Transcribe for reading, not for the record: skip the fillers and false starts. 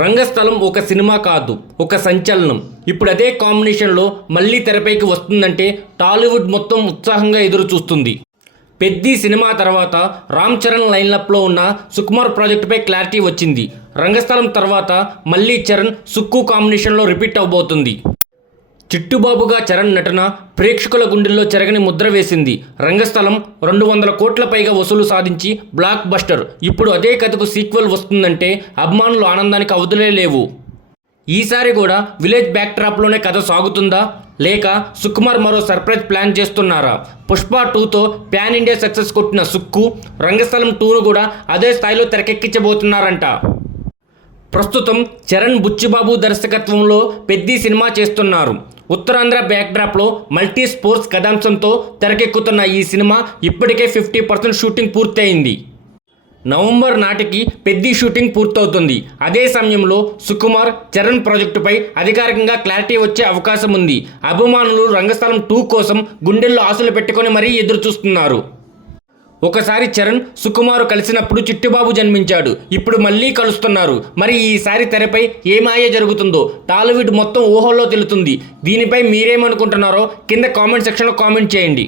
రంగస్థలం ఒక సినిమా కాదు, ఒక సంచలనం. ఇప్పుడు అదే కాంబినేషన్లో మళ్ళీ తెరపైకి వస్తుందంటే టాలీవుడ్ మొత్తం ఉత్సాహంగా ఎదురు చూస్తుంది. పెద్ది సినిమా తర్వాత రామ్ చరణ్ లైన్లప్లో ఉన్న సుకుమార్ ప్రాజెక్టుపై క్లారిటీ వచ్చింది. రంగస్థలం తర్వాత మళ్ళీ చరణ్ సుక్కు కాంబినేషన్లో రిపీట్ అవబోతుంది. చిట్టుబాబుగా చరణ్ నటన ప్రేక్షకుల గుండెల్లో చెరగని ముద్ర వేసింది. రంగస్థలం 200 కోట్ల పైగా వసూలు సాధించి బ్లాక్ బస్టర్. ఇప్పుడు అదే కథకు సీక్వెల్ వస్తుందంటే అభిమానుల ఆనందానికి అవధులే లేవు. ఈసారి కూడా విలేజ్ బ్యాక్డ్రాప్లోనే కథ సాగుతుందా, లేక సుకుమార్ మరో సర్ప్రైజ్ ప్లాన్ చేస్తున్నారా? పుష్ప 2తో ప్యాన్ ఇండియా సక్సెస్ కొట్టిన సుక్కు రంగస్థలం 2ను కూడా అదే స్థాయిలో తెరకెక్కించబోతున్నారంట. ప్రస్తుతం చరణ్ బుచ్చిబాబు దర్శకత్వంలో పెద్ది సినిమా చేస్తున్నారు. ఉత్తరాంధ్ర బ్యాక్డ్రాప్లో మల్టీ స్పోర్ట్స్ కథాంశంతో తెరకెక్కుతున్న ఈ సినిమా ఇప్పటికే 50% షూటింగ్ పూర్తయింది. నవంబర్ నాటికి పెద్ది షూటింగ్ పూర్తవుతుంది. అదే సమయంలో సుకుమార్ చరణ్ ప్రాజెక్టుపై అధికారికంగా క్లారిటీ వచ్చే అవకాశం ఉంది. అభిమానులు రంగస్థలం 2 కోసం గుండెల్లో ఆశలు పెట్టుకొని మరీ ఎదురు చూస్తున్నారు. ఒకసారి చరణ్ సుకుమార్ కలిసినప్పుడు చిట్టుబాబు జన్మించాడు. ఇప్పుడు మళ్ళీ కలుస్తున్నారు. మరి ఈసారి తెరపై ఏ మాయ జరుగుతుందో టాలీవుడ్ మొత్తం ఊహల్లో తెలుతుంది. దీనిపై మీరేమనుకుంటున్నారో కింద కామెంట్ సెక్షన్లో కామెంట్ చేయండి.